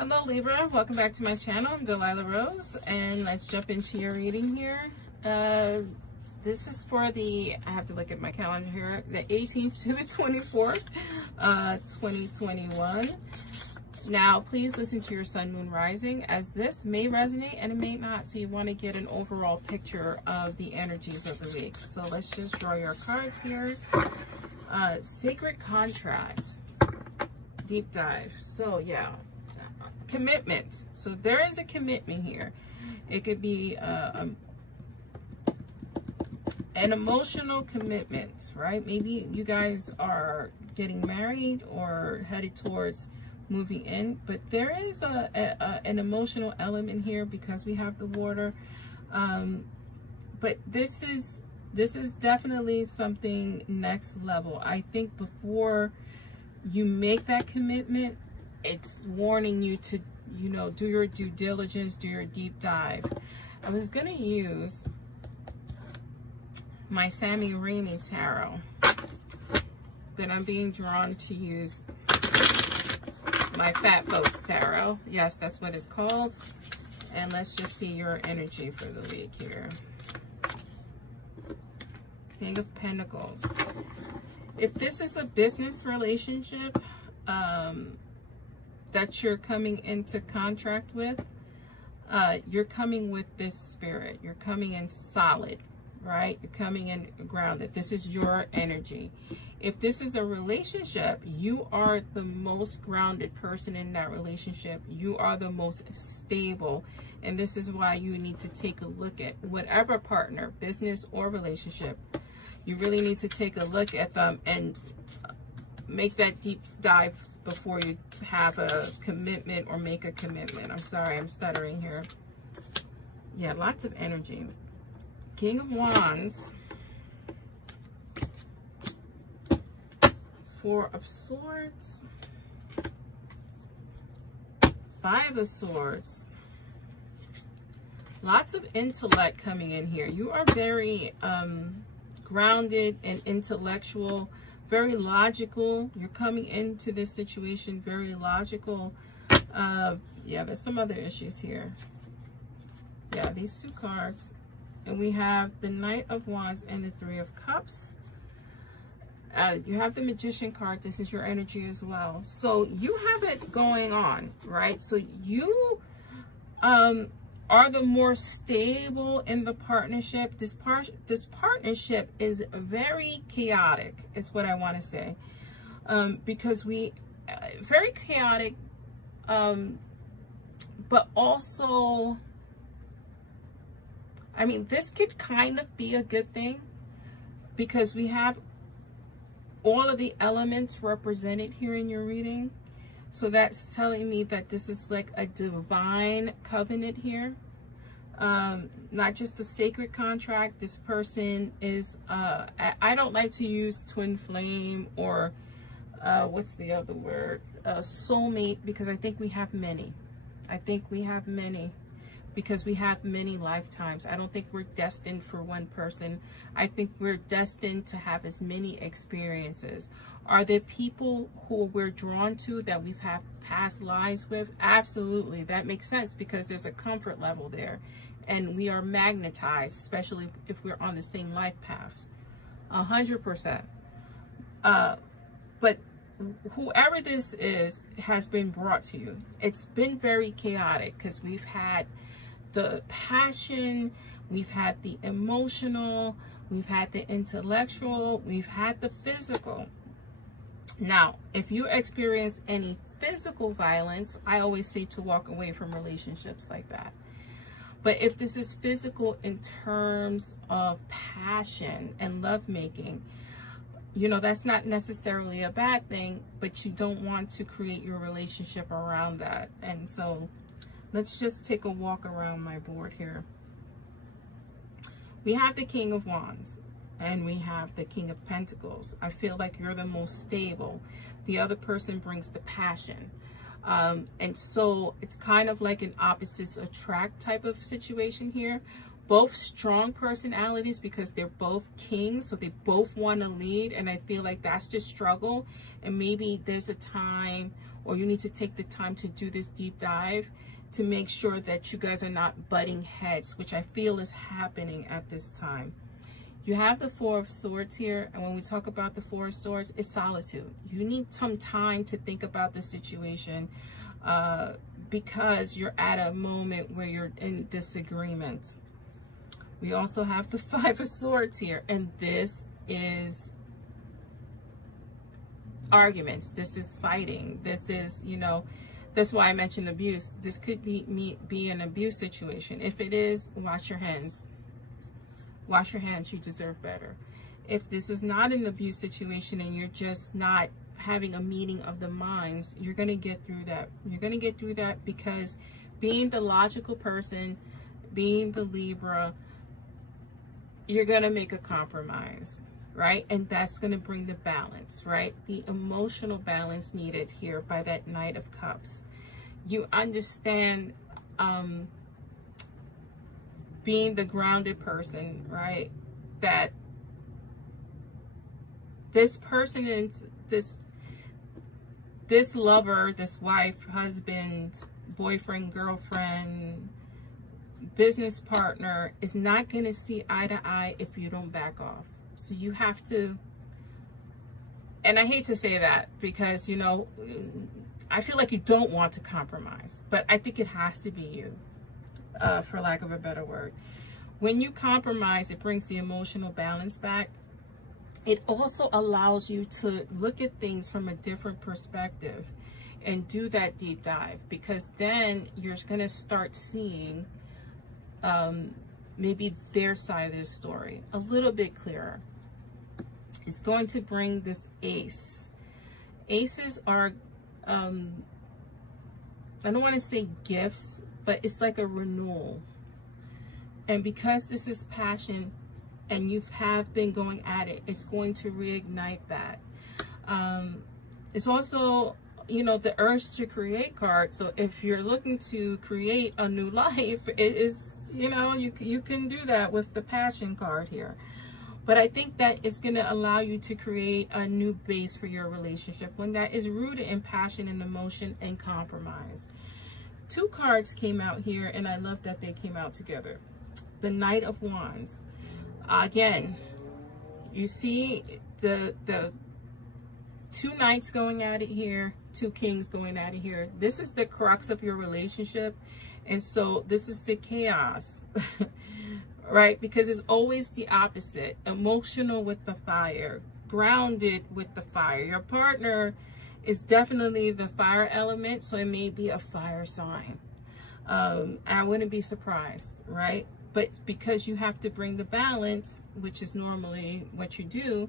Hello Libra, welcome back to my channel. I'm Delilah Rose, and let's jump into your reading here. This is for the, I have to look at my calendar here, the 18th to the 24th, 2021. Now, please listen to your sun, moon, rising, as this may resonate and it may not. So you want to get an overall picture of the energies of the week. So let's just draw your cards here. Sacred contract, deep dive. So yeah, commitment. So there is a commitment here. It could be an emotional commitment, right? Maybe you guys are getting married or headed towards moving in, but there is an emotional element here because we have the water. But this is definitely something next level. I think before you make that commitment, it's warning you to, you know, do your due diligence, do your deep dive. I was gonna use my Sammy Raimi tarot, but I'm being drawn to use my Fat Folks tarot. Yes, that's what it's called. And let's just see your energy for the week here. King of Pentacles. If this is a business relationship that you're coming into contract with, you're coming with this spirit. You're coming in solid, right? You're coming in grounded. This is your energy. If this is a relationship, you are the most grounded person in that relationship. You are the most stable. And this is why you need to take a look at whatever partner, business or relationship. You really need to take a look at them and make that deep dive before you have a commitment or make a commitment. I'm sorry, I'm stuttering here. Yeah, lots of energy. King of Wands. Four of Swords. Five of Swords. Lots of intellect coming in here. You are very grounded and intellectual, very logical. You're coming into this situation very logical. Yeah, there's some other issues here. Yeah, these two cards. And we have the Knight of Wands and the Three of Cups. You have the Magician card. This is your energy as well. So you have it going on, right? So you are the more stable in the partnership. This partnership is very chaotic, is what I want to say. Because very chaotic, but also, I mean, this could kind of be a good thing because we have all of the elements represented here in your reading. So that's telling me that this is like a divine covenant here. Not just a sacred contract. This person is, I don't like to use twin flame or what's the other word? Soulmate, because I think we have many. I think we have many because we have many lifetimes. I don't think we're destined for one person. I think we're destined to have as many experiences. Are there people who we're drawn to that we've had past lives with? Absolutely. That makes sense because there's a comfort level there. And we are magnetized, especially if we're on the same life paths. 100%. But whoever this is has been brought to you. It's been very chaotic because we've had the passion, we've had the emotional, we've had the intellectual, we've had the physical. Now, if you experience any physical violence, I always say to walk away from relationships like that. But if this is physical in terms of passion and lovemaking, you know, that's not necessarily a bad thing, but you don't want to create your relationship around that. And so let's just take a walk around my board here. We have the King of Wands and we have the King of Pentacles. I feel like you're the most stable. The other person brings the passion. And so it's kind of like an opposites attract type of situation here. Both strong personalities because they're both kings, so they both want to lead, and I feel like that's just struggle. And maybe there's a time or you need to take the time to do this deep dive to make sure that you guys are not butting heads, which I feel is happening at this time. You have the Four of Swords here, and when we talk about the Four of Swords, it's solitude. You need some time to think about the situation because you're at a moment where you're in disagreement. We also have the Five of Swords here, and this is arguments. This is fighting. This is, you know, that's why I mentioned abuse. This could be an abuse situation. If it is, wash your hands. Wash your hands. You deserve better. If this is not an abuse situation and you're just not having a meeting of the minds, you're going to get through that. You're going to get through that because being the logical person, being the Libra, you're going to make a compromise, right? And that's going to bring the balance, right? The emotional balance needed here by that Knight of Cups. You understand being the grounded person, right? That this person is this lover, this wife, husband, boyfriend, girlfriend, business partner is not going to see eye to eye if you don't back off. So you have to, and I hate to say that because, you know, I feel like you don't want to compromise, but I think it has to be you, for lack of a better word. When you compromise, it brings the emotional balance back. It also allows you to look at things from a different perspective and do that deep dive, because then you're going to start seeing maybe their side of the story a little bit clearer. It's going to bring this ace. Aces are, I don't want to say gifts, but it's like a renewal. And because this is passion and you have been going at it, it's going to reignite that. It's also, you know, the urge to create card. So if you're looking to create a new life, it is, you know, you can do that with the passion card here. But I think that it's going to allow you to create a new base for your relationship, one that is rooted in passion and emotion and compromise. Two cards came out here, and I love that they came out together. The Knight of Wands. Again, you see the two knights going at it here, two kings going at it here. This is the crux of your relationship. And so this is the chaos, right? Because it's always the opposite. Emotional with the fire, grounded with the fire. Your partner is definitely the fire element, so it may be a fire sign. I wouldn't be surprised, right? But because you have to bring the balance, which is normally what you do,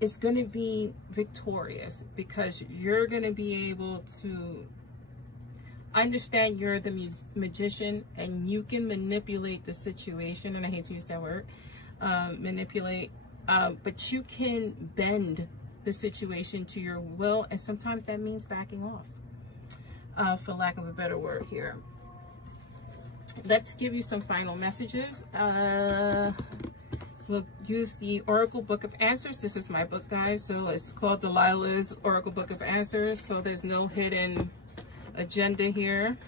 it's going to be victorious because you're going to be able to understand you're the magician and you can manipulate the situation. And I hate to use that word, manipulate, but you can bend the situation to your will. And sometimes that means backing off, for lack of a better word here. Let's give you some final messages. We'll use the Oracle Book of Answers. This is my book, guys, so it's called Delilah's Oracle Book of Answers, so there's no hidden agenda here.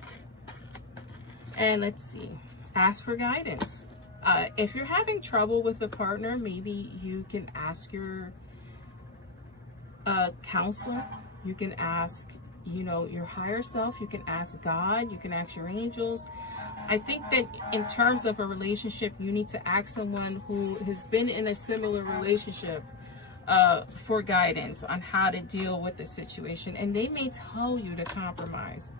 And let's see, ask for guidance. If you're having trouble with a partner, maybe you can ask your counselor. You can ask, you know, your higher self. You can ask God. You can ask your angels. I think that in terms of a relationship, you need to ask someone who has been in a similar relationship for guidance on how to deal with the situation. And they may tell you to compromise.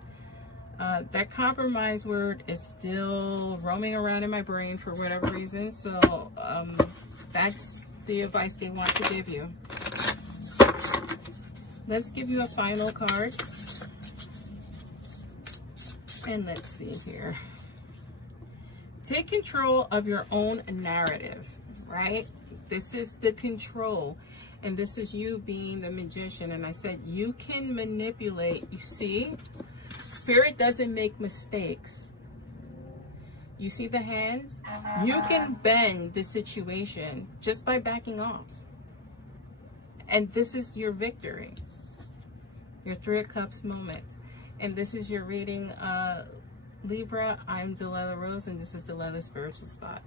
That compromise word is still roaming around in my brain for whatever reason. So that's the advice they want to give you. Let's give you a final card. And let's see here. Take control of your own narrative, right? This is the control. And this is you being the magician. And I said you can manipulate. You see? Spirit doesn't make mistakes. You see the hands? You can bend the situation just by backing off. And this is your victory. your Three of Cups moment. And this is your reading, Libra. I'm Delilah Rose, and this is Delilah's Spiritual Spot.